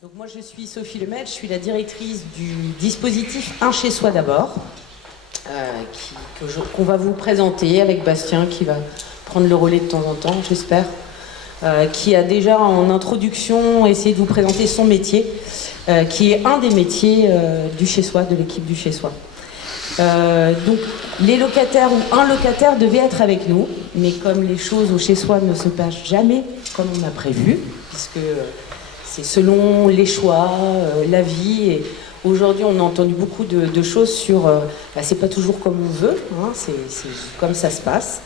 Donc moi je suis Sophie Lemaitre, je suis la directrice du dispositif Un chez soi d'abord, qu'on va vous présenter avec Bastien qui va prendre le relais de temps en temps, j'espère, qui a déjà en introduction essayé de vous présenter son métier, qui est un des métiers du chez soi, de l'équipe du chez soi. Donc les locataires ou un locataire devait être avec nous, mais comme les choses au chez soi ne se passent jamais comme on a prévu, puisque c'est selon les choix, la vie, et aujourd'hui on a entendu beaucoup de choses sur c'est pas toujours comme on veut, hein, c'est comme ça se passe.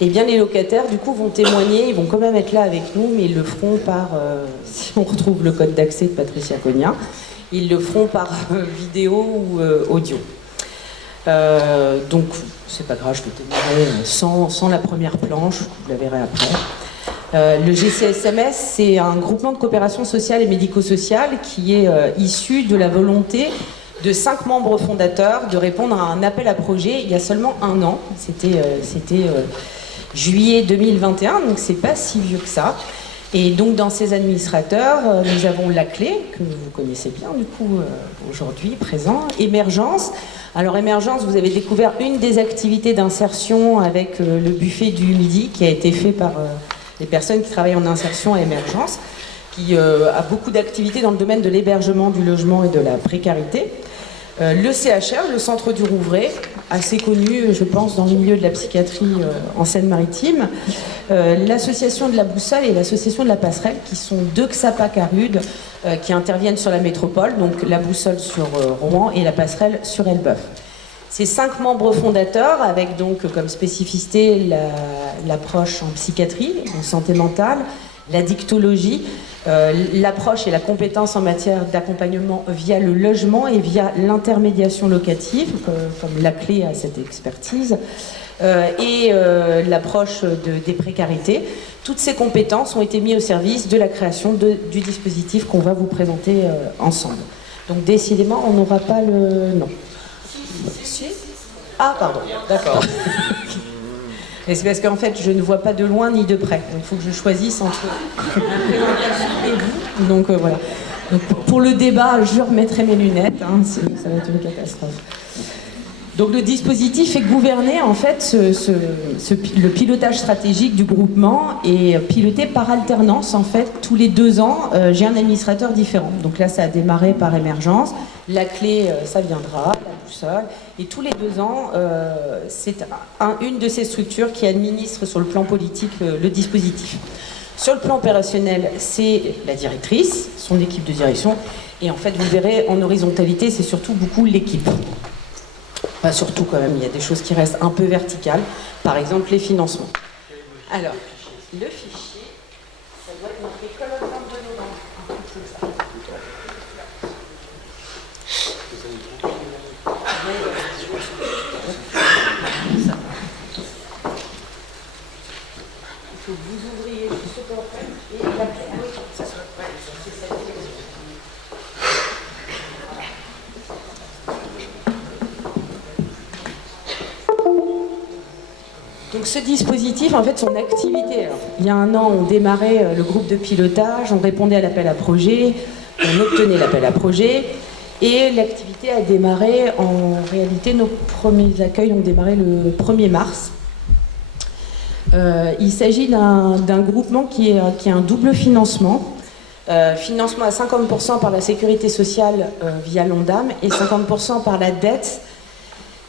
Et bien les locataires du coup vont témoigner, ils vont quand même être là avec nous, mais ils le feront par, si on retrouve le code d'accès de Patricia Cogna, ils le feront par vidéo ou audio. Donc c'est pas grave, je vais démarrer sans la première planche, vous la verrez après. Le GCSMS, c'est un groupement de coopération sociale et médico-sociale qui est issu de la volonté de 5 membres fondateurs de répondre à un appel à projet il y a seulement un an. C'était juillet 2021, donc c'est pas si vieux que ça. Et donc dans ces administrateurs, nous avons la clé, que vous connaissez bien du coup aujourd'hui, présent, Émergence. Alors Émergence, vous avez découvert une des activités d'insertion avec le buffet du midi qui a été fait par les personnes qui travaillent en insertion à Émergence, qui a beaucoup d'activités dans le domaine de l'hébergement, du logement et de la précarité. Le CHR, le Centre du Rouvray, assez connu, je pense, dans le milieu de la psychiatrie en Seine-Maritime. L'association de la Boussole et l'association de la Passerelle, qui sont deux XAPAC à Rude, qui interviennent sur la métropole, donc la Boussole sur Rouen et la Passerelle sur Elbeuf. Ces 5 membres fondateurs, avec donc comme spécificité l'approche en psychiatrie, en santé mentale, la dictologie, l'approche et la compétence en matière d'accompagnement via le logement et via l'intermédiation locative, comme la clé à cette expertise, et l'approche des précarités. Toutes ces compétences ont été mises au service de la création du dispositif qu'on va vous présenter ensemble. Donc décidément, on n'aura pas le... Non. Ah, pardon, d'accord. Et c'est parce qu'en fait, je ne vois pas de loin ni de près. Il faut que je choisisse entre la présentation et vous. Donc voilà. Donc, pour le débat, je remettrai mes lunettes. Hein, ça va être une catastrophe. Donc le dispositif est gouverné, en fait, le pilotage stratégique du groupement est piloté par alternance, en fait. Tous les 2 ans, j'ai un administrateur différent. Donc là, ça a démarré par Émergence. La clé, ça viendra, la Boussole. Et tous les 2 ans, c'est une de ces structures qui administre sur le plan politique le dispositif. Sur le plan opérationnel, c'est la directrice, son équipe de direction. Et en fait, vous verrez, en horizontalité, c'est surtout beaucoup l'équipe. Pas surtout quand même, il y a des choses qui restent un peu verticales. Par exemple, les financements. Alors, le fichier, ça doit être marqué colonne 22 novembre. Un truc comme ça. Il faut que vous ouvriez juste au portail et la clé. Ah oui, ça soit. Ouais, c'est ça. Donc ce dispositif, en fait, son activité, alors, il y a un an, on démarrait le groupe de pilotage, on répondait à l'appel à projet, on obtenait l'appel à projet, et l'activité a démarré, en réalité, nos premiers accueils ont démarré le 1er mars. Il s'agit d'un groupement qui a un double financement. Financement à 50% par la sécurité sociale via l'ONDAM et 50% par la dette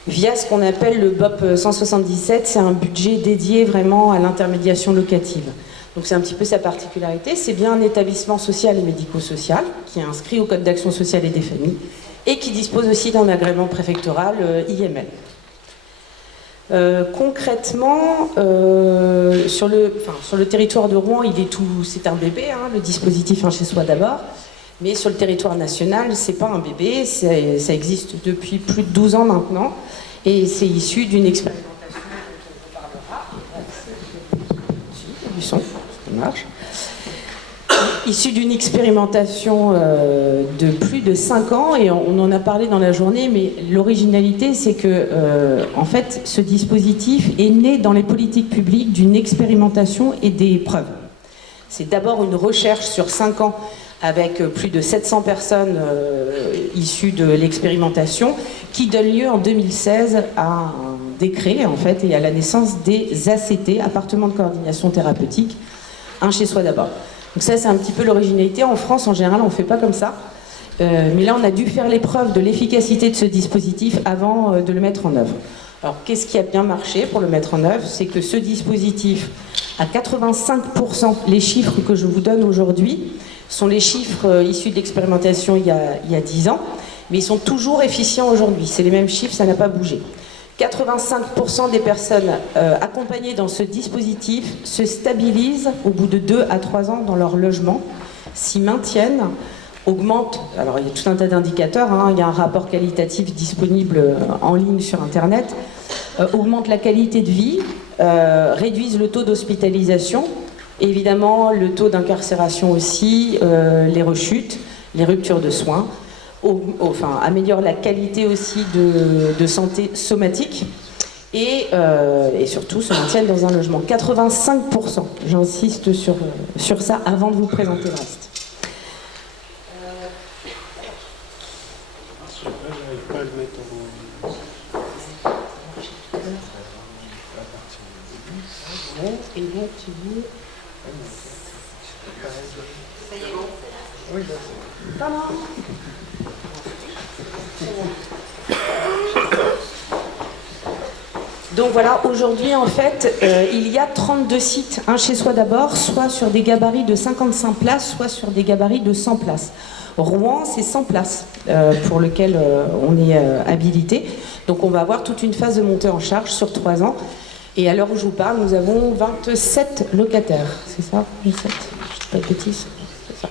via ce qu'on appelle le BOP 177, c'est un budget dédié vraiment à l'intermédiation locative. Donc c'est un petit peu sa particularité, c'est bien un établissement social et médico-social qui est inscrit au Code d'action sociale et des familles et qui dispose aussi d'un agrément préfectoral IML. Concrètement, sur le territoire de Rouen, c'est un bébé, hein, le dispositif Un chez soi d'abord. Mais sur le territoire national, c'est pas un bébé, ça existe depuis plus de 12 ans maintenant, et c'est issu d'une expérimentation dont on parlera. Du son, ça marche. Issu d'une expérimentation de plus de 5 ans, et on en a parlé dans la journée, mais l'originalité, c'est que, en fait, ce dispositif est né dans les politiques publiques d'une expérimentation et des preuves. C'est d'abord une recherche sur 5 ans avec plus de 700 personnes issues de l'expérimentation, qui donne lieu en 2016 à un décret en fait et à la naissance des ACT, appartements de coordination thérapeutique, un chez soi d'abord. Donc ça c'est un petit peu l'originalité. En France en général on ne fait pas comme ça, mais là on a dû faire l'épreuve de l'efficacité de ce dispositif avant de le mettre en œuvre. Alors qu'est-ce qui a bien marché pour le mettre en œuvre? C'est que ce dispositif, à 85%, les chiffres que je vous donne aujourd'hui sont les chiffres issus de l'expérimentation il y a 10 ans, mais ils sont toujours efficients aujourd'hui. C'est les mêmes chiffres, ça n'a pas bougé. 85% des personnes accompagnées dans ce dispositif se stabilisent au bout de 2 à 3 ans dans leur logement, s'y maintiennent, augmentent. Alors il y a tout un tas d'indicateurs, hein, il y a un rapport qualitatif disponible en ligne sur Internet, augmentent la qualité de vie, réduisent le taux d'hospitalisation, évidemment le taux d'incarcération aussi, les rechutes, les ruptures de soins, améliore la qualité aussi de santé somatique et surtout se maintiennent dans un logement. 85%, j'insiste sur ça avant de vous présenter le reste. Et là, tu dis... Ça y est bon. Oui, là, c'est... Pas mal. Donc voilà, aujourd'hui en fait, il y a 32 sites, un chez soi d'abord, soit sur des gabarits de 55 places, soit sur des gabarits de 100 places. Rouen, c'est 100 places pour lequel on est habilité. Donc on va avoir toute une phase de montée en charge sur 3 ans. Et à l'heure où je vous parle, nous avons 27 locataires. C'est ça 27. Je ne dis pas de bêtises. C'est ça.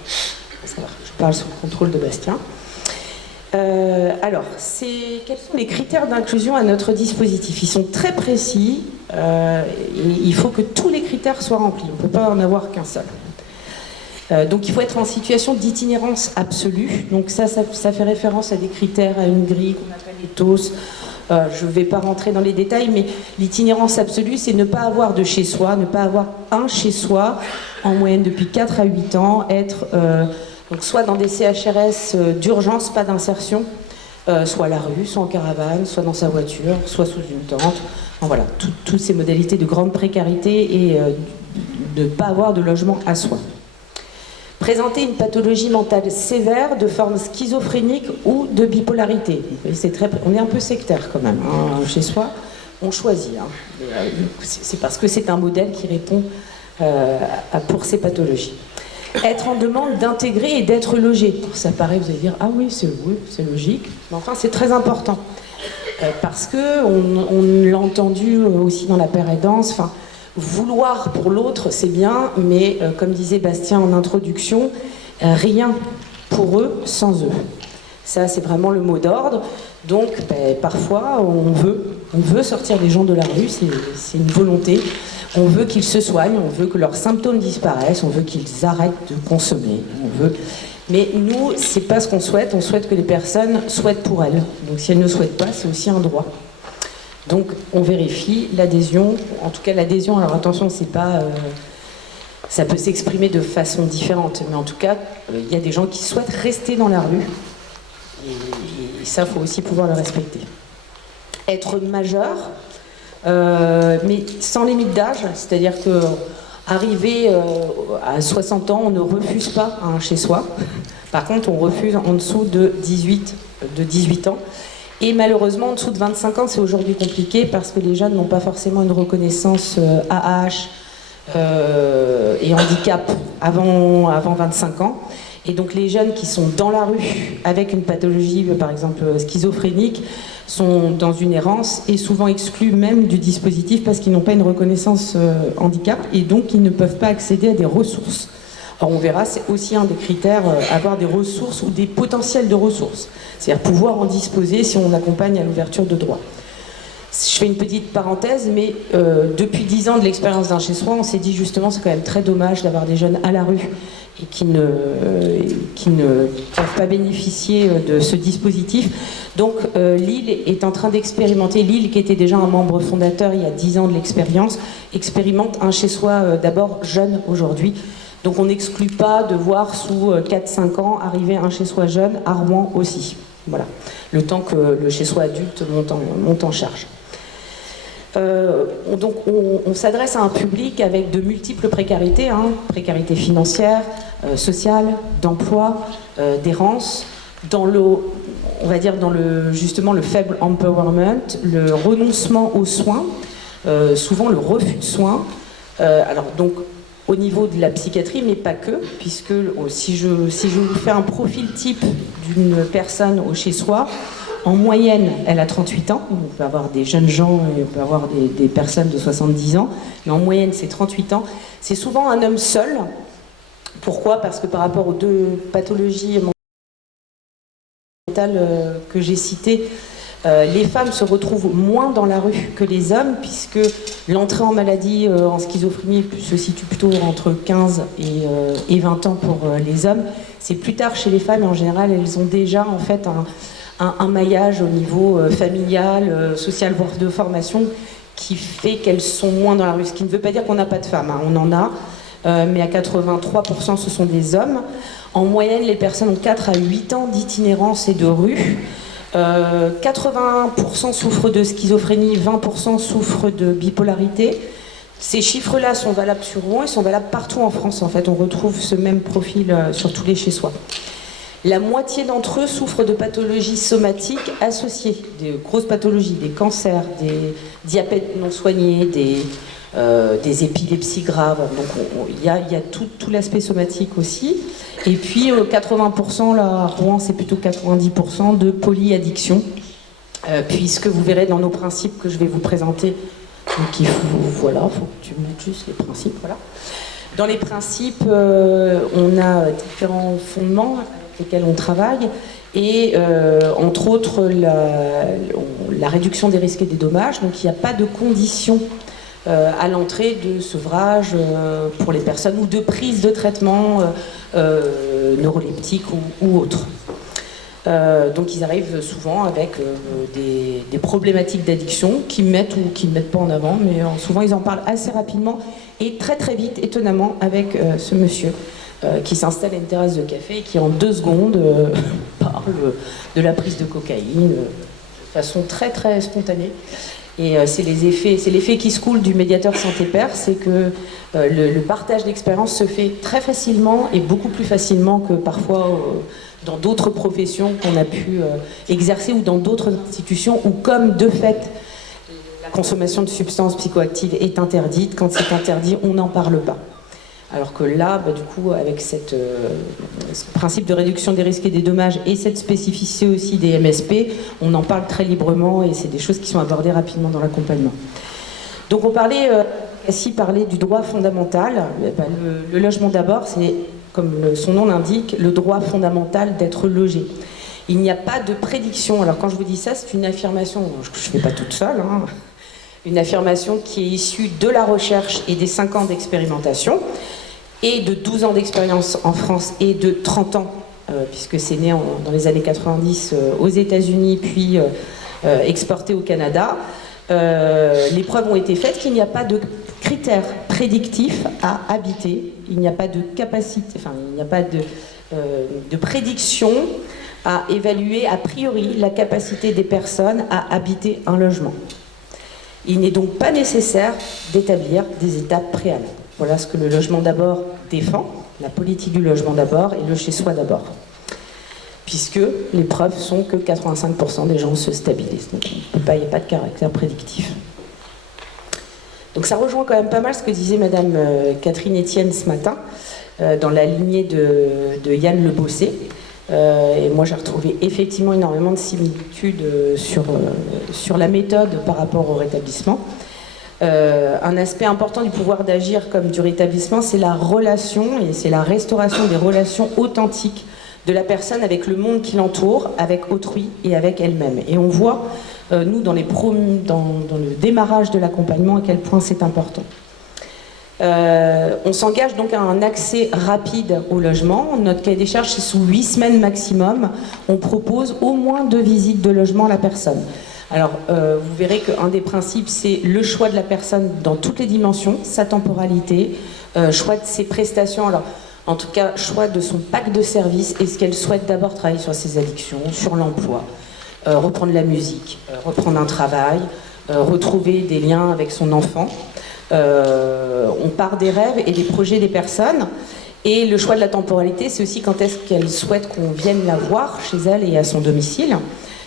Ça va. Je parle sous le contrôle de Bastien. Alors, quels sont les critères d'inclusion à notre dispositif? Ils sont très précis. Il faut que tous les critères soient remplis. On ne peut pas en avoir qu'un seul. Donc il faut être en situation d'itinérance absolue. Donc ça fait référence à des critères, à une grille qu'on appelle les TOS. Je ne vais pas rentrer dans les détails, mais l'itinérance absolue, c'est ne pas avoir de chez soi, ne pas avoir un chez soi, en moyenne depuis 4 à 8 ans, être donc soit dans des CHRS d'urgence, pas d'insertion, soit à la rue, soit en caravane, soit dans sa voiture, soit sous une tente. Enfin, voilà, toutes ces modalités de grande précarité et de ne pas avoir de logement à soi. Présenter une pathologie mentale sévère de forme schizophrénique ou de bipolarité. On est un peu sectaire quand même, hein, chez soi, on choisit. Hein. C'est parce que c'est un modèle qui répond pour ces pathologies. Être en demande d'intégrer et d'être logé. Ça paraît, vous allez dire, ah oui, c'est logique, mais enfin c'est très important. Parce qu'on l'a entendu aussi dans la période dense, vouloir pour l'autre, c'est bien, mais comme disait Bastien en introduction, rien pour eux sans eux. Ça, c'est vraiment le mot d'ordre. Donc, parfois, on veut sortir les gens de la rue, c'est une volonté. On veut qu'ils se soignent, on veut que leurs symptômes disparaissent, on veut qu'ils arrêtent de consommer. Mais nous, c'est pas ce qu'on souhaite. On souhaite que les personnes souhaitent pour elles. Donc, si elles ne souhaitent pas, c'est aussi un droit. Donc on vérifie l'adhésion, en tout cas l'adhésion, alors attention, c'est pas, ça peut s'exprimer de façon différente, mais en tout cas, il y a des gens qui souhaitent rester dans la rue, et ça, il faut aussi pouvoir le respecter. Être majeur, mais sans limite d'âge, c'est-à-dire que arrivé à 60 ans, on ne refuse pas un chez soi. Par contre, on refuse en dessous de 18 ans. Et malheureusement, en dessous de 25 ans, c'est aujourd'hui compliqué parce que les jeunes n'ont pas forcément une reconnaissance AAH et handicap avant 25 ans. Et donc les jeunes qui sont dans la rue avec une pathologie, par exemple schizophrénique, sont dans une errance et souvent exclus même du dispositif parce qu'ils n'ont pas une reconnaissance handicap et donc ils ne peuvent pas accéder à des ressources. Alors on verra, c'est aussi un des critères, avoir des ressources ou des potentiels de ressources. C'est-à-dire pouvoir en disposer si on accompagne à l'ouverture de droits. Je fais une petite parenthèse, mais depuis 10 ans de l'expérience d'un chez-soi, on s'est dit justement c'est quand même très dommage d'avoir des jeunes à la rue et qui ne peuvent pas bénéficier de ce dispositif. Donc Lille est en train d'expérimenter, Lille qui était déjà un membre fondateur il y a 10 ans de l'expérience, expérimente un chez-soi d'abord jeune aujourd'hui. Donc on n'exclut pas de voir sous 4-5 ans arriver un chez-soi jeune à Rouen aussi. Voilà, le temps que le chez-soi adulte monte en charge. Donc on s'adresse à un public avec de multiples précarités, précarité financière, sociale, d'emploi, d'errance, on va dire justement le faible empowerment, le renoncement aux soins, souvent le refus de soins. Alors donc au niveau de la psychiatrie, mais pas que, puisque si je vous fais un profil type d'une personne au chez-soi, en moyenne, elle a 38 ans. On peut avoir des jeunes gens, et on peut avoir des personnes de 70 ans, mais en moyenne, c'est 38 ans. C'est souvent un homme seul. Pourquoi? Parce que par rapport aux deux pathologies mentales que j'ai citées, les femmes se retrouvent moins dans la rue que les hommes, puisque l'entrée en maladie en schizophrénie se situe plutôt entre 15 et 20 ans pour les hommes. C'est plus tard chez les femmes, et en général, elles ont déjà en fait un maillage au niveau familial, social, voire de formation, qui fait qu'elles sont moins dans la rue. Ce qui ne veut pas dire qu'on n'a pas de femmes, on en a, mais à 83% ce sont des hommes. En moyenne, les personnes ont 4 à 8 ans d'itinérance et de rue. 80% souffrent de schizophrénie, 20% souffrent de bipolarité. Ces chiffres-là sont valables sur Rouen, ils sont valables partout en France. En fait, on retrouve ce même profil sur tous les chez-soi. La moitié d'entre eux souffrent de pathologies somatiques associées, des grosses pathologies, des cancers, des diabètes non soignés, des épilepsies graves. Donc il y a tout l'aspect somatique aussi. Et puis 80%, là, à Rouen c'est plutôt 90% de polyaddiction, puisque vous verrez dans nos principes que je vais vous présenter, donc voilà, il faut que tu mettes juste les principes, voilà. Dans les principes, on a différents fondements avec lesquels on travaille, et entre autres la réduction des risques et des dommages. Donc il n'y a pas de conditions à l'entrée de sevrage pour les personnes, ou de prise de traitement neuroleptique ou autre. Donc ils arrivent souvent avec des problématiques d'addiction qui mettent ou qui ne mettent pas en avant, mais souvent ils en parlent assez rapidement et très très vite, étonnamment, avec ce monsieur qui s'installe à une terrasse de café et qui en 2 secondes parle de la prise de cocaïne de façon très très spontanée. Et c'est l'effet qui se coule du médiateur santé-père, c'est que le partage d'expérience se fait très facilement et beaucoup plus facilement que parfois dans d'autres professions qu'on a pu exercer, ou dans d'autres institutions où, comme de fait, la consommation de substances psychoactives est interdite. Quand c'est interdit, on n'en parle pas. Alors que là, du coup, avec ce principe de réduction des risques et des dommages et cette spécificité aussi des MSP, on en parle très librement, et c'est des choses qui sont abordées rapidement dans l'accompagnement. Donc on Cassie parlait du droit fondamental. Le logement d'abord, c'est, comme son nom l'indique, le droit fondamental d'être logé. Il n'y a pas de prédiction. Alors quand je vous dis ça, c'est une affirmation, je ne fais pas toute seule, une affirmation qui est issue de la recherche et des 5 ans d'expérimentation, et de 12 ans d'expérience en France et de 30 ans, puisque c'est né dans les années 90 aux États-Unis, puis exporté au Canada. Les preuves ont été faites qu'il n'y a pas de critères prédictifs à habiter, il n'y a pas de capacité, enfin il n'y a pas de prédiction à évaluer a priori la capacité des personnes à habiter un logement. Il n'est donc pas nécessaire d'établir des étapes préalables. Voilà ce que le logement d'abord défend, la politique du logement d'abord et le chez-soi d'abord. Puisque les preuves sont que 85% des gens se stabilisent. Donc il n'y a pas de caractère prédictif. Donc ça rejoint quand même pas mal ce que disait Madame Catherine Etienne ce matin, dans la lignée de Yann Le Bossé. Et moi j'ai retrouvé effectivement énormément de similitudes sur la méthode par rapport au rétablissement. Un aspect important du pouvoir d'agir comme du rétablissement, c'est la relation, et c'est la restauration des relations authentiques de la personne avec le monde qui l'entoure, avec autrui et avec elle-même. Et on voit, nous, dans le démarrage de l'accompagnement, à quel point c'est important. On s'engage donc à un accès rapide au logement. Notre cahier des charges, c'est sous 8 semaines maximum. On propose au moins 2 visites de logement à la personne. Alors, vous verrez qu'un des principes, c'est le choix de la personne dans toutes les dimensions, sa temporalité, choix de ses prestations, alors en tout cas choix de son pack de services. Est-ce qu'elle souhaite d'abord travailler sur ses addictions, sur l'emploi, reprendre la musique, reprendre un travail, retrouver des liens avec son enfant. On part des rêves et des projets des personnes. Et le choix de la temporalité, c'est aussi quand est-ce qu'elle souhaite qu'on vienne la voir chez elle et à son domicile.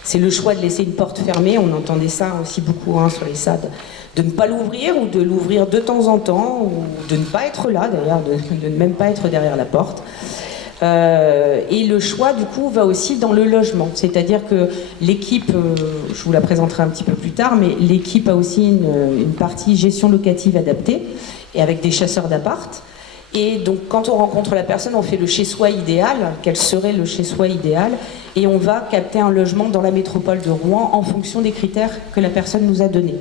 C'est le choix de laisser une porte fermée, on entendait ça aussi beaucoup sur les SAD, de ne pas l'ouvrir ou de l'ouvrir de temps en temps, ou de ne pas être là d'ailleurs, de ne même pas être derrière la porte. Et le choix du coup va aussi dans le logement, c'est-à-dire que l'équipe, je vous la présenterai un petit peu plus tard, mais l'équipe a aussi une partie gestion locative adaptée, et avec des chasseurs d'appart. Et donc, quand on rencontre la personne, on fait le chez-soi idéal, quel serait le chez-soi idéal, et on va capter un logement dans la métropole de Rouen en fonction des critères que la personne nous a donnés.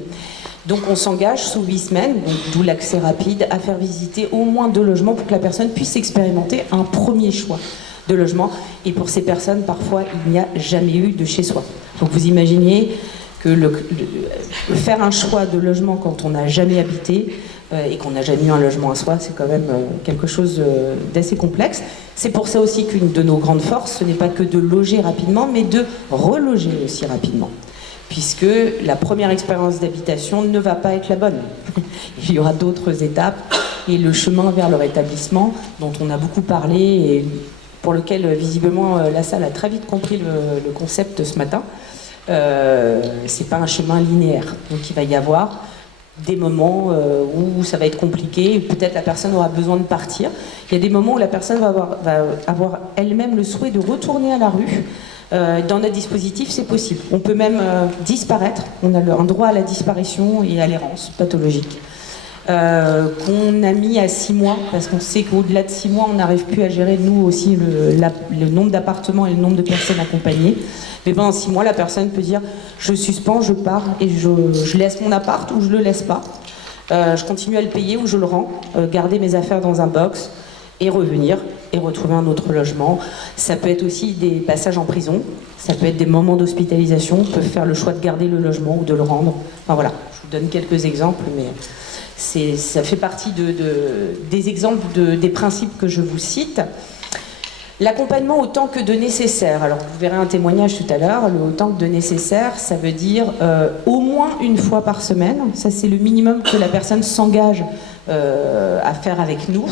Donc, on s'engage sous 8 semaines, d'où l'accès rapide, à faire visiter au moins 2 logements pour que la personne puisse expérimenter un premier choix de logement. Et pour ces personnes, parfois, il n'y a jamais eu de chez-soi. Donc, vous imaginez que faire un choix de logement quand on n'a jamais habité, et qu'on n'a jamais eu un logement à soi, c'est quand même quelque chose d'assez complexe. C'est pour ça aussi qu'une de nos grandes forces, ce n'est pas que de loger rapidement, mais de reloger aussi rapidement. Puisque la première expérience d'habitation ne va pas être la bonne. Il y aura d'autres étapes, et le chemin vers le rétablissement, dont on a beaucoup parlé, et pour lequel visiblement la salle a très vite compris le concept ce matin, c'est pas un chemin linéaire. Donc il va y avoir des moments où ça va être compliqué, peut-être la personne aura besoin de partir. Il y a des moments où la personne va avoir elle-même le souhait de retourner à la rue. Dans notre dispositif, c'est possible. On peut même disparaître, on a un droit à la disparition et à l'errance pathologique. Qu'on a mis à 6 mois, parce qu'on sait qu'au-delà de 6 mois, on n'arrive plus à gérer, nous aussi, le nombre d'appartements et le nombre de personnes accompagnées. Mais pendant 6 mois, la personne peut dire « je suspends, je pars et je laisse mon appart ou je le laisse pas. Je continue à le payer ou je le rends, garder mes affaires dans un box et revenir et retrouver un autre logement. » Ça peut être aussi des passages en prison, ça peut être des moments d'hospitalisation, on peut faire le choix de garder le logement ou de le rendre. Enfin voilà, je vous donne quelques exemples, mais ça fait partie des exemples des principes que je vous cite. L'accompagnement autant que de nécessaire. Alors vous verrez un témoignage tout à l'heure, le autant que de nécessaire, ça veut dire au moins une fois par semaine. Ça c'est le minimum que la personne s'engage à faire avec nous.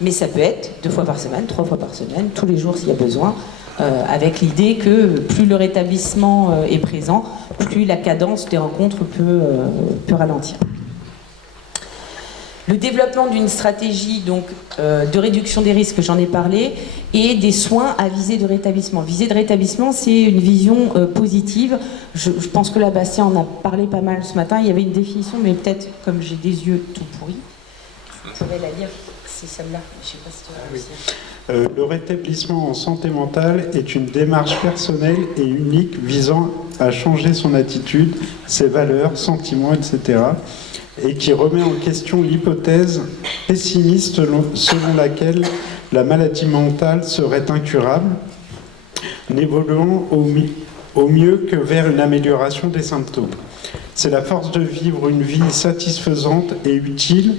Mais ça peut être 2 fois par semaine, 3 fois par semaine, tous les jours s'il y a besoin, avec l'idée que plus le rétablissement est présent, plus la cadence des rencontres peut ralentir. Le développement d'une stratégie donc, de réduction des risques, j'en ai parlé, et des soins à visée de rétablissement. Visée de rétablissement, c'est une vision positive. Je pense que là, Bastien en a parlé pas mal ce matin. Il y avait une définition, mais peut-être, comme j'ai des yeux tout pourris, je pourrais la lire. C'est celle-là. Je sais pas si tu vas aussi. Le rétablissement en santé mentale est une démarche personnelle et unique visant à changer son attitude, ses valeurs, sentiments, etc., et qui remet en question l'hypothèse pessimiste selon laquelle la maladie mentale serait incurable, n'évoluant au mieux que vers une amélioration des symptômes. C'est la force de vivre une vie satisfaisante et utile,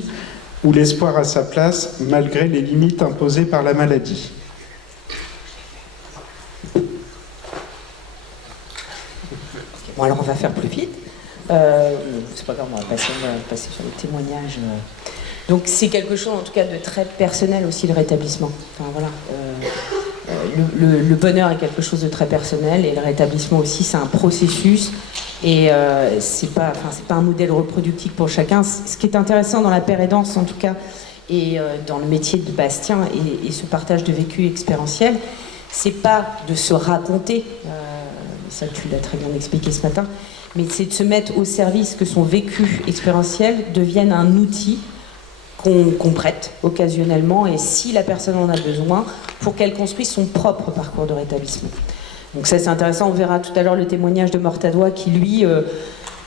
où l'espoir a sa place malgré les limites imposées par la maladie. Bon, alors on va faire plus vite. C'est pas grave, on va passer sur les témoignages. Donc c'est quelque chose en tout cas de très personnel aussi, le rétablissement. Enfin, voilà, le bonheur est quelque chose de très personnel, et le rétablissement aussi c'est un processus, et c'est pas un modèle reproductif pour chacun. Ce qui est intéressant dans la pérédance en tout cas, et dans le métier de Bastien et ce partage de vécu expérientiel, c'est pas de se raconter, ça tu l'as très bien expliqué ce matin, mais c'est de se mettre au service que son vécu expérientiel devienne un outil qu'on prête occasionnellement, et si la personne en a besoin, pour qu'elle construise son propre parcours de rétablissement. Donc ça c'est intéressant, on verra tout à l'heure le témoignage de Mortadois qui lui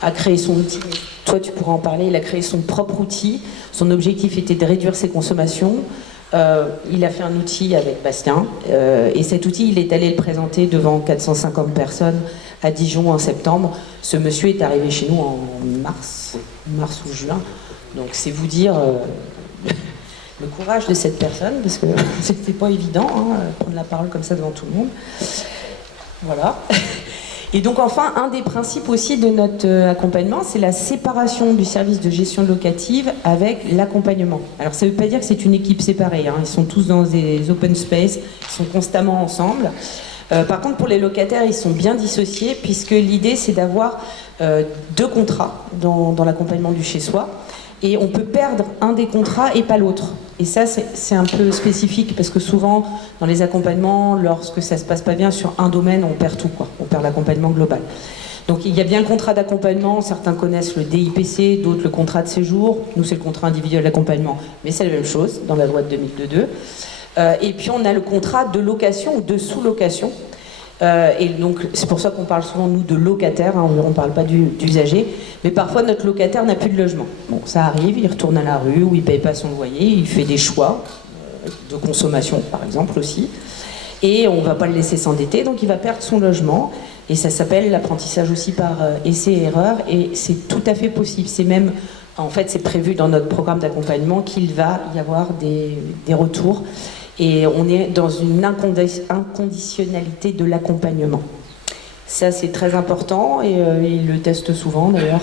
a créé son outil. Toi tu pourras en parler, il a créé son propre outil, son objectif était de réduire ses consommations. Il a fait un outil avec Bastien, et cet outil il est allé le présenter devant 450 personnes à Dijon en septembre. Ce monsieur est arrivé chez nous en mars ou juin, donc c'est vous dire le courage de cette personne, parce que c'était pas évident, hein, prendre la parole comme ça devant tout le monde. Voilà. Et donc enfin, un des principes aussi de notre accompagnement, c'est la séparation du service de gestion locative avec l'accompagnement. Alors ça ne veut pas dire que c'est une équipe séparée, hein. Ils sont tous dans des open space, ils sont constamment ensemble. Par contre, pour les locataires, ils sont bien dissociés, puisque l'idée, c'est d'avoir 2 contrats dans l'accompagnement du chez-soi. Et on peut perdre un des contrats et pas l'autre. Et ça, c'est un peu spécifique, parce que souvent, dans les accompagnements, lorsque ça se passe pas bien sur un domaine, on perd tout, quoi. On perd l'accompagnement global. Donc il y a bien le contrat d'accompagnement, certains connaissent le DIPC, d'autres le contrat de séjour. Nous, c'est le contrat individuel d'accompagnement, mais c'est la même chose dans la loi de 2002. Et puis on a le contrat de location ou de sous-location. Et donc c'est pour ça qu'on parle souvent, nous, de locataire, hein, on ne parle pas d'usager. Mais parfois notre locataire n'a plus de logement. Bon, ça arrive, il retourne à la rue ou il ne paye pas son loyer, il fait des choix de consommation par exemple aussi. Et on ne va pas le laisser s'endetter, donc il va perdre son logement. Et ça s'appelle l'apprentissage aussi par essai et erreur. Et c'est tout à fait possible. C'est même, en fait, c'est prévu dans notre programme d'accompagnement qu'il va y avoir des retours. Et on est dans une inconditionnalité de l'accompagnement. Ça, c'est très important, et ils le testent souvent d'ailleurs.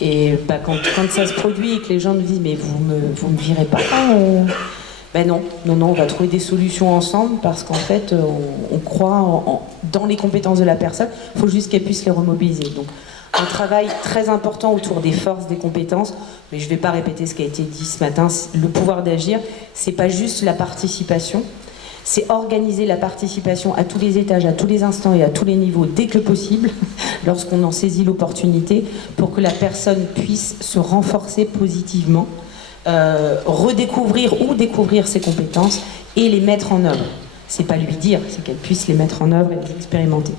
Et bah, quand ça se produit et que les gens nous disent « mais vous me virez pas », ben non, on va trouver des solutions ensemble, parce qu'en fait, on croit dans les compétences de la personne. Il faut juste qu'elle puisse les remobiliser. Donc, un travail très important autour des forces, des compétences, mais je ne vais pas répéter ce qui a été dit ce matin. Le pouvoir d'agir, c'est pas juste la participation, c'est organiser la participation à tous les étages, à tous les instants et à tous les niveaux dès que possible, lorsqu'on en saisit l'opportunité, pour que la personne puisse se renforcer positivement, redécouvrir ou découvrir ses compétences et les mettre en œuvre. C'est pas lui dire, c'est qu'elle puisse les mettre en œuvre et les expérimenter.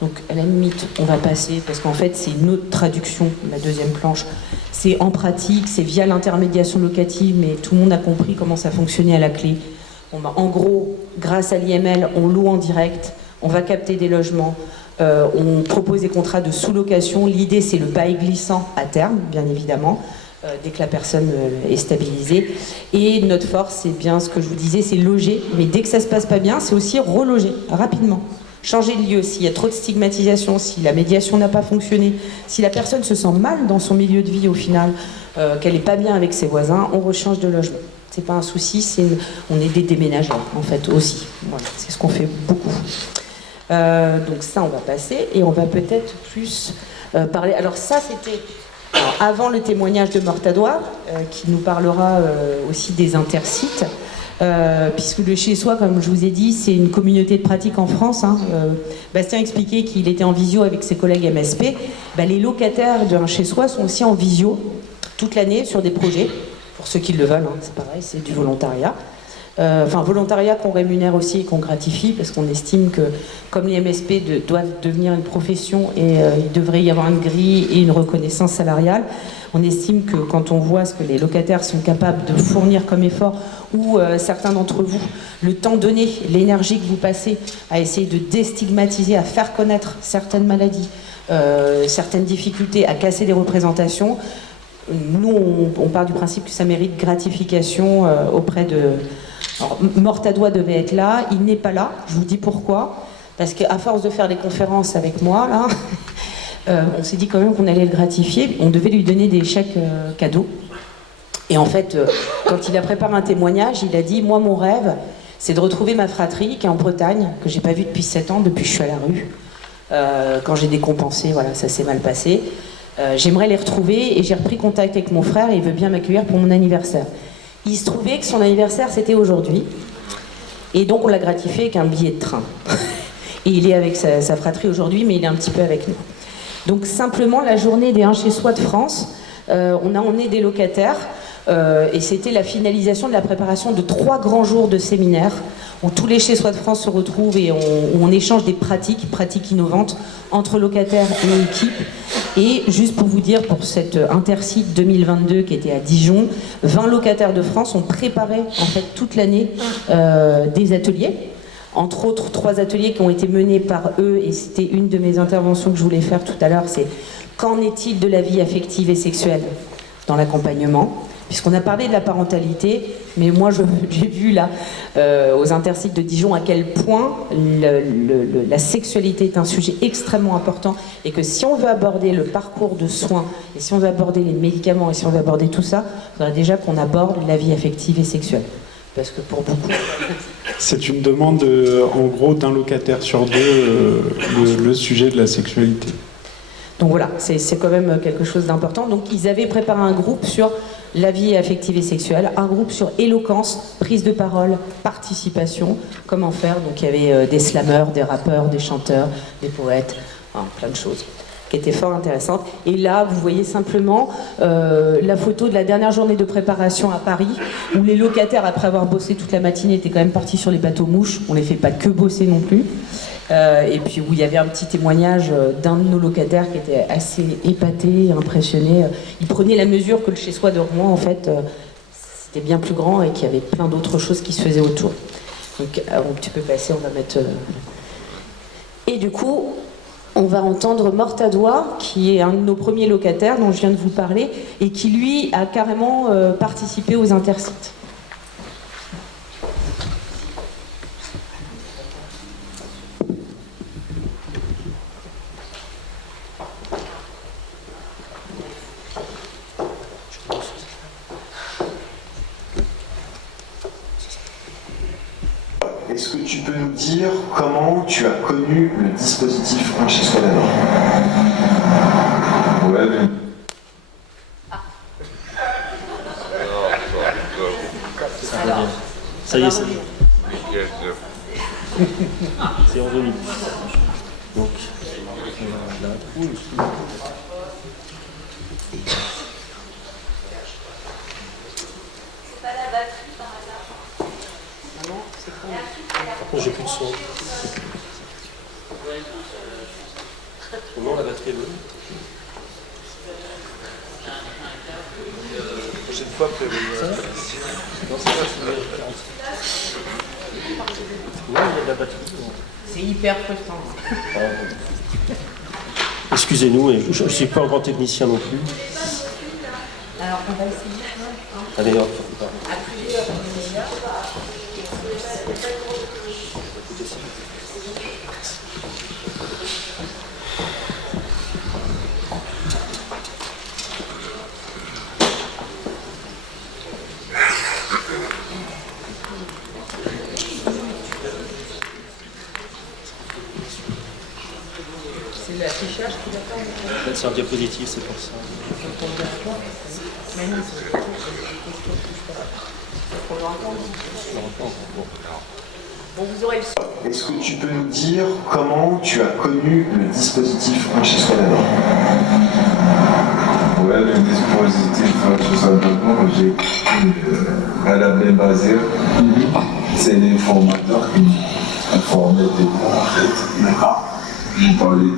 Donc à la limite, on va passer, parce qu'en fait c'est une autre traduction, la deuxième planche. C'est en pratique, c'est via l'intermédiation locative, mais tout le monde a compris comment ça fonctionnait à la clé. En gros, grâce à l'IML, on loue en direct, on va capter des logements, on propose des contrats de sous-location. L'idée, c'est le bail glissant à terme, bien évidemment, dès que la personne est stabilisée. Et notre force, c'est bien ce que je vous disais, c'est loger. Mais dès que ça se passe pas bien, c'est aussi reloger rapidement. Changer de lieu, s'il y a trop de stigmatisation, si la médiation n'a pas fonctionné, si la personne se sent mal dans son milieu de vie au final, qu'elle n'est pas bien avec ses voisins, on rechange de logement. C'est pas un souci, on est des déménageurs en fait aussi. Voilà, c'est ce qu'on fait beaucoup. Donc ça, on va passer et on va peut-être plus parler. Alors ça, c'était avant le témoignage de Mortadois, qui nous parlera aussi des intersites. Puisque le chez-soi, comme je vous ai dit, c'est une communauté de pratique en France. Hein. Bastien expliquait qu'il était en visio avec ses collègues MSP. Les locataires d'un chez-soi sont aussi en visio toute l'année sur des projets, pour ceux qui le veulent, hein, c'est pareil, c'est du volontariat. Volontariat qu'on rémunère aussi et qu'on gratifie, parce qu'on estime que, comme les MSP doivent devenir une profession et il devrait y avoir une grille et une reconnaissance salariale, on estime que quand on voit ce que les locataires sont capables de fournir comme effort, ou certains d'entre vous, le temps donné, l'énergie que vous passez à essayer de déstigmatiser, à faire connaître certaines maladies, certaines difficultés, à casser des représentations, nous on part du principe que ça mérite gratification auprès de... Alors, Mortadois devait être là, il n'est pas là, je vous dis pourquoi, parce qu'à force de faire des conférences avec moi, là, on s'est dit quand même qu'on allait le gratifier, on devait lui donner des chèques cadeaux. Et en fait, quand il a préparé un témoignage, il a dit « Moi, mon rêve, c'est de retrouver ma fratrie qui est en Bretagne, que j'ai pas vue depuis 7 ans, depuis que je suis à la rue. Quand j'ai décompensé, voilà, ça s'est mal passé. J'aimerais les retrouver et j'ai repris contact avec mon frère et il veut bien m'accueillir pour mon anniversaire. » Il se trouvait que son anniversaire, c'était aujourd'hui. Et donc, on l'a gratifié avec un billet de train. Et il est avec sa fratrie aujourd'hui, mais il est un petit peu avec nous. Donc, simplement, la journée des 1 chez soi de France, on a emmené des locataires et c'était la finalisation de la préparation de 3 grands jours de séminaires où tous les chez soi de France se retrouvent et où on échange des pratiques innovantes entre locataires et équipes. Et juste pour vous dire, pour cette Intercite 2022 qui était à Dijon, 20 locataires de France ont préparé en fait toute l'année des ateliers. Entre autres, 3 ateliers qui ont été menés par eux, et c'était une de mes interventions que je voulais faire tout à l'heure, c'est qu'en est-il de la vie affective et sexuelle dans l'accompagnement ? puisqu'on a parlé de la parentalité, mais moi j'ai vu là, aux intersites de Dijon, à quel point la sexualité est un sujet extrêmement important, et que si on veut aborder le parcours de soins, et si on veut aborder les médicaments, et si on veut aborder tout ça, il faudrait déjà qu'on aborde la vie affective et sexuelle. Parce que pour beaucoup... C'est une demande, en gros, d'un locataire sur deux, le sujet de la sexualité. Donc voilà, c'est quand même quelque chose d'important. Donc ils avaient préparé un groupe sur la vie affective et sexuelle, un groupe sur éloquence, prise de parole, participation, comment faire. Donc il y avait des slammeurs, des rappeurs, des chanteurs, des poètes, plein de choses qui étaient fort intéressantes. Et là, vous voyez simplement la photo de la dernière journée de préparation à Paris, où les locataires, après avoir bossé toute la matinée, étaient quand même partis sur les bateaux mouches. On les fait pas que bosser non plus. Et puis où il y avait un petit témoignage d'un de nos locataires qui était assez épaté, impressionné. Il prenait la mesure que le chez-soi de Rouen, en fait, c'était bien plus grand et qu'il y avait plein d'autres choses qui se faisaient autour. Donc tu peux passer, on va mettre... Et du coup, on va entendre Mortadois, qui est un de nos premiers locataires dont je viens de vous parler, et qui lui a carrément participé aux intersites. Est-ce que tu peux nous dire comment tu as connu le dispositif Un chez soi d'abord? Ouais, mais... Alors, ça y est, c'est revenu. Donc, on a un trou ici. C'est pas la batterie par hasard? Non, c'est pas. Par contre, j'ai plus de son. Non, la batterie est bonne. La prochaine fois, prévoyez ça. Non, c'est pas, c'est 46. Non, il y a de la batterie. C'est hyper frustrant. Excusez-nous, je ne suis pas un grand technicien non plus. Alors, on va essayer. Allez, hop. À plusieurs. C'est l'affichage qui va faire. C'est un diapositive, c'est pour ça. Bon, vous aurez le son. Est-ce que tu peux nous dire comment tu as connu le dispositif Un chez soi d'abord? Ouais, le dispositif, tout simplement, j'ai à la même basée. C'est les formateurs qui informaient des gens, en fait. D'accord. Ils parlaient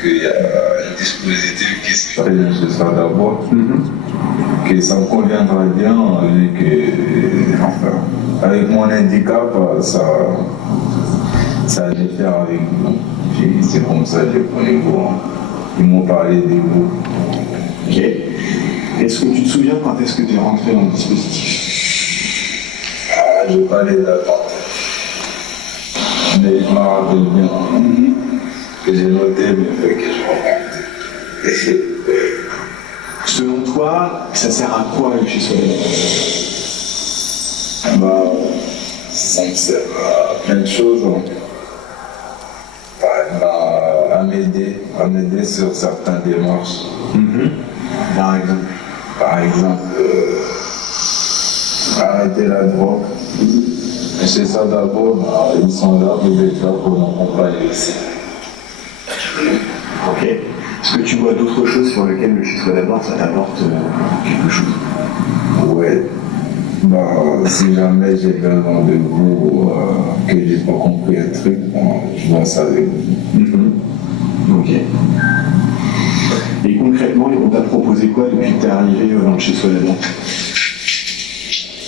qu'il y a un dispositif qui se fait chez soi d'abord, que ça me conviendra bien avec mon handicap, ça allait faire avec vous. C'est comme ça que j'ai connu vous. Ils m'ont parlé de vous. Ok. Est-ce que tu te souviens quand est-ce que tu es rentré dans le dispositif? Ah, je parlais d'attente. Mais je me rappelle bien que j'ai noté mes faits que je rencontrais. Selon toi, ça sert à quoi le chez soi d'abord? Bah, ça me sert à plein de choses. À m'aider sur certaines démarches. Par exemple, arrêter la drogue. Et c'est ça d'abord, bah, ils sont là pour les faire pour m'accompagner aussi. Ok. Est-ce que tu vois d'autres choses sur lesquelles le chez soi d'abord, ça t'apporte quelque chose? Ouais. Bah, si jamais j'ai besoin de vous, que j'ai pas compris un truc, je vois ça avec vous. Ok. Et concrètement, on t'a proposé quoi depuis que t'es arrivé dans le chez soi d'abord?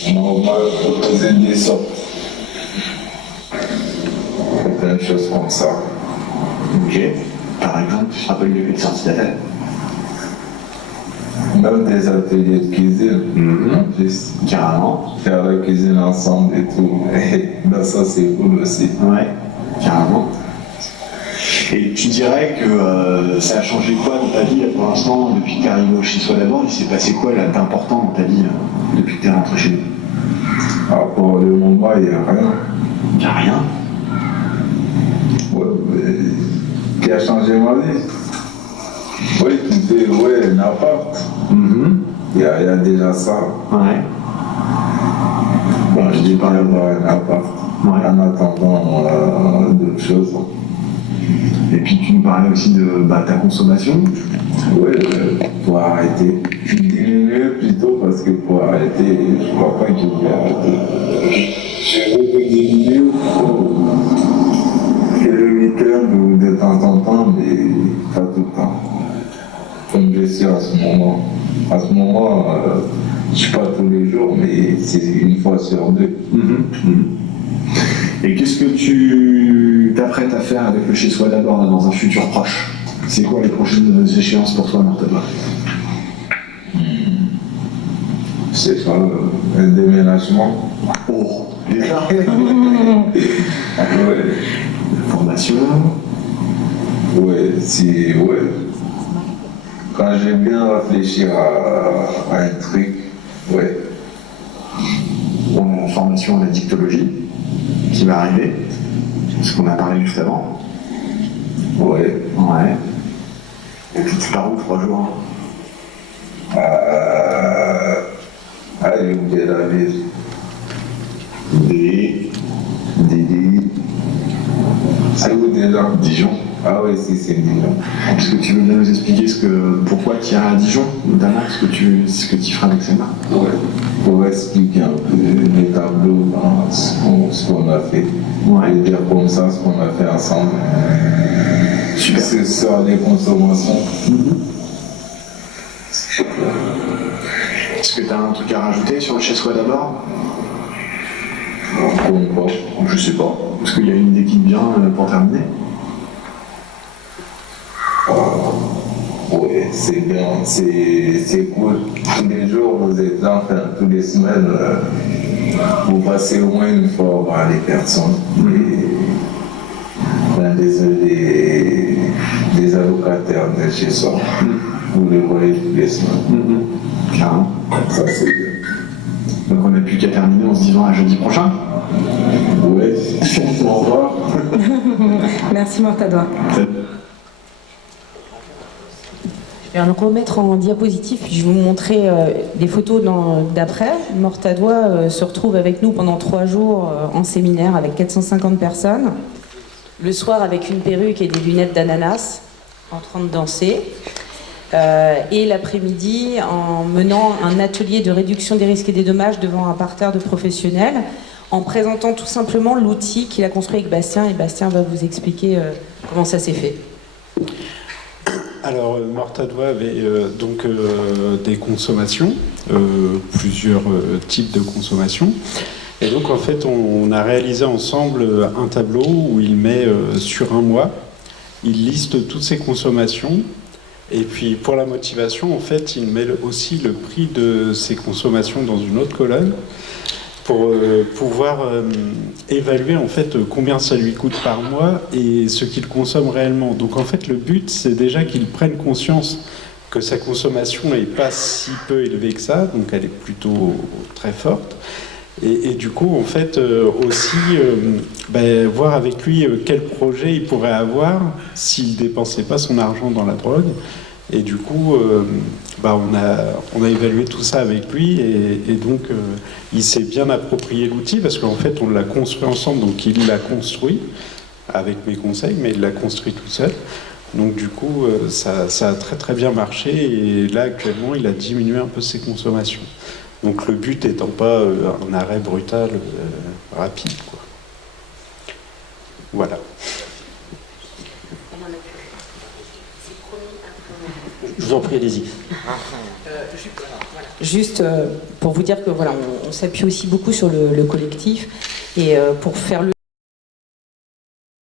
On m'a proposé des sortes. Plein de choses comme ça. Ok. Par exemple, tu te rappelles de quelle sorte t'as fait? Même des ateliers de cuisine, en plus. Carrément. Faire la cuisine ensemble et tout. Et ben, ça, c'est cool aussi. Ouais, carrément. Et tu dirais que ça a changé quoi dans ta vie pour l'instant, depuis que tu es arrivé chez Soi d'abord? Il s'est passé quoi là d'important dans ta vie depuis que tu es rentré chez nous? Alors, pour le moment, il n'y a rien. Il n'y a rien. Ouais, mais qui a changé ma vie? Oui, tu dis, ouais, un appart. Il y a déjà ça. Ouais. Bon, je dis pas avoir un appart. Ouais. En attendant d'autres choses. Et puis tu nous parlais aussi de ta consommation. Oui, pour arrêter. Diminuer plutôt parce que pour arrêter, je crois pas que je vais arrêter. Je veux diminuer que le week-end ou de temps en temps, mais pas tout le temps. Comme je suis en ce moment. En ce moment, je suis pas tous les jours, mais c'est une fois sur deux. Et qu'est-ce que tu t'apprêtes à faire avec le chez Soi d'abord dans un futur proche? C'est quoi les prochaines échéances pour toi, Mortadwa? Je sais pas, un déménagement. Oh, déjà. Ouais. Formation. Ouais, si, ouais. Quand j'ai bien réfléchi à un truc, ouais. On a la formation en addictologie qui va arriver, ce qu'on a parlé juste avant. Ouais. Ouais. Et puis tu pars où 3 jours? J'ai oublié la ville. Des. C'est où déjà? Dijon. Ah oui, si, c'est Dijon. Est-ce que tu veux bien nous expliquer pourquoi tu iras à Dijon, notamment ce que tu feras avec Selma? Ouais. Pour expliquer un peu les tableaux, ce qu'on a fait. Ouais. Et dire comme ça ce qu'on a fait ensemble. Super. C'est sur les consommations. Est-ce que tu as un truc à rajouter sur le chez Soi d'abord? Comme quoi? Je sais pas. Est-ce qu'il y a une idée qui te vient pour terminer? Oui, c'est bien, c'est cool. Tous les jours, vous êtes là, enfin, toutes les semaines, vous passez au moins une fois voir les personnes. Des allocataires de chez soi. Vous les voyez toutes les semaines. Clairement. Ça, c'est bien. Donc on n'a plus qu'à terminer en se disant à jeudi prochain. Oui, au revoir. Merci Mortadwa. Je vais le remettre en diapositive, puis je vais vous montrer des photos d'après. Mortadwa se retrouve avec nous pendant 3 jours en séminaire avec 450 personnes. Le soir avec une perruque et des lunettes d'ananas, en train de danser. Et l'après-midi en menant un atelier de réduction des risques et des dommages devant un parterre de professionnels, en présentant tout simplement l'outil qu'il a construit avec Bastien. Et Bastien va vous expliquer comment ça s'est fait. Alors, Mortadwa avait des consommations, plusieurs types de consommations. Et donc, en fait, on a réalisé ensemble un tableau où il met sur un mois, il liste toutes ses consommations. Et puis, pour la motivation, en fait, il met aussi le prix de ses consommations dans une autre colonne pour pouvoir évaluer en fait combien ça lui coûte par mois et ce qu'il consomme réellement. Donc en fait le but c'est déjà qu'il prenne conscience que sa consommation n'est pas si peu élevée que ça, donc elle est plutôt très forte. Et du coup en fait aussi voir avec lui quel projet il pourrait avoir s'il dépensait pas son argent dans la drogue. Et du coup, on a évalué tout ça avec lui et donc il s'est bien approprié l'outil parce qu'en fait on l'a construit ensemble, donc il l'a construit avec mes conseils, mais il l'a construit tout seul. Donc du coup, ça a très très bien marché et là actuellement il a diminué un peu ses consommations. Donc le but étant pas un arrêt brutal rapide, quoi. Voilà. Je vous en prie, allez-y. Juste pour vous dire que voilà, on s'appuie aussi beaucoup sur le collectif et pour faire le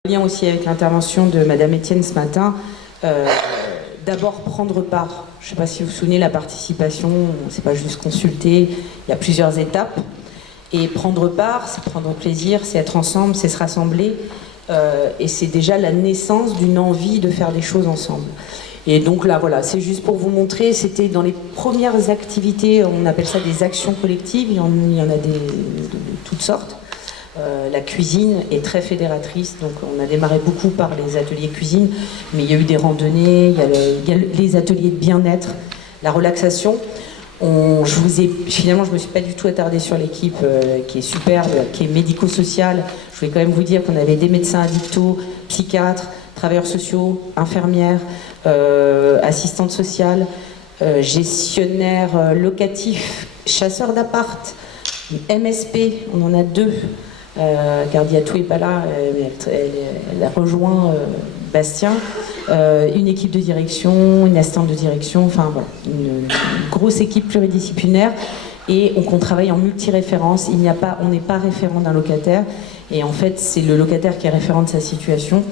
lien aussi avec l'intervention de Madame Etienne ce matin, d'abord prendre part. Je ne sais pas si vous vous souvenez, la participation, c'est pas juste consulter, il y a plusieurs étapes. Et prendre part, c'est prendre plaisir, c'est être ensemble, c'est se rassembler. Et c'est déjà la naissance d'une envie de faire des choses ensemble. Et donc là, voilà, c'est juste pour vous montrer, c'était dans les premières activités, on appelle ça des actions collectives, il y en a de toutes sortes. La cuisine est très fédératrice, donc on a démarré beaucoup par les ateliers cuisine, mais il y a eu des randonnées, il y a les ateliers de bien-être, la relaxation. Finalement, je ne me suis pas du tout attardée sur l'équipe qui est superbe, qui est médico-sociale. Je voulais quand même vous dire qu'on avait des médecins addictos, psychiatres, travailleurs sociaux, infirmières, assistantes sociales, gestionnaires locatifs, chasseurs d'appart, MSP, on en a 2. Gardiatou n'est pas là, elle a rejoint Bastien. Une équipe de direction, une assistante de direction, enfin voilà, une grosse équipe pluridisciplinaire. Et on travaille en multi-référence. On n'est pas référent d'un locataire. Et en fait, c'est le locataire qui est référent de sa situation.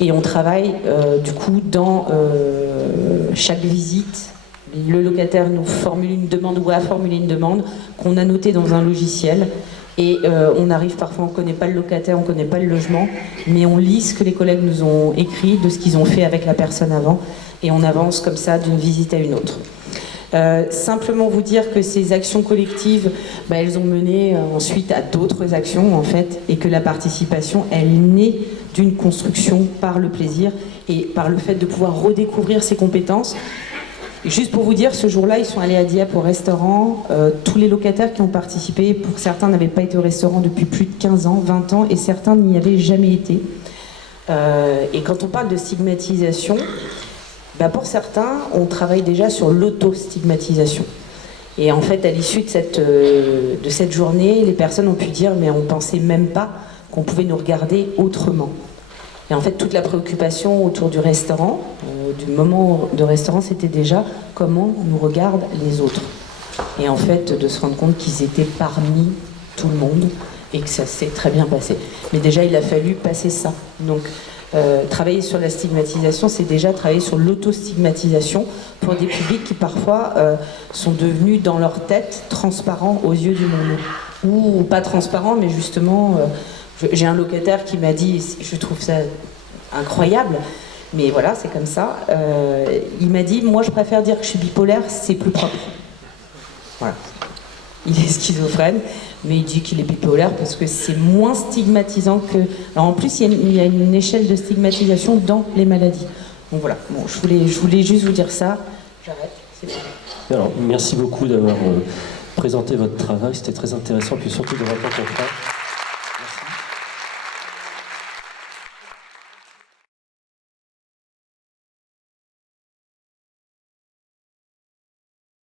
Et on travaille du coup dans chaque visite. Le locataire nous formule une demande ou a formulé une demande qu'on a notée dans un logiciel. Et on arrive parfois, on ne connaît pas le locataire, on ne connaît pas le logement, mais on lit ce que les collègues nous ont écrit, de ce qu'ils ont fait avec la personne avant, et on avance comme ça d'une visite à une autre. Simplement vous dire que ces actions collectives, elles ont mené ensuite à d'autres actions en fait, et que la participation, elle naît d'une construction par le plaisir et par le fait de pouvoir redécouvrir ses compétences. Juste pour vous dire, ce jour-là, ils sont allés à Dieppe au restaurant. Tous les locataires qui ont participé, pour certains, n'avaient pas été au restaurant depuis plus de 15 ans, 20 ans, et certains n'y avaient jamais été. Et quand on parle de stigmatisation, pour certains, on travaille déjà sur l'auto-stigmatisation. Et en fait, à l'issue de cette journée, les personnes ont pu dire « mais on ne pensait même pas qu'on pouvait nous regarder autrement ». Et en fait, toute la préoccupation autour du restaurant, du moment de restaurant, c'était déjà comment nous regardent les autres. Et en fait, de se rendre compte qu'ils étaient parmi tout le monde et que ça s'est très bien passé. Mais déjà, il a fallu passer ça. Donc, travailler sur la stigmatisation, c'est déjà travailler sur l'autostigmatisation pour des publics qui parfois sont devenus dans leur tête transparents aux yeux du monde. Ou pas transparents, mais justement... J'ai un locataire qui m'a dit, je trouve ça incroyable, mais voilà, c'est comme ça. Il m'a dit, moi je préfère dire que je suis bipolaire, c'est plus propre. Voilà. Il est schizophrène, mais il dit qu'il est bipolaire parce que c'est moins stigmatisant que... Alors en plus, il y a une échelle de stigmatisation dans les maladies. Donc voilà, bon, je voulais juste vous dire ça. J'arrête, c'est bon. Alors, merci beaucoup d'avoir présenté votre travail, c'était très intéressant, puis surtout de votre contrat.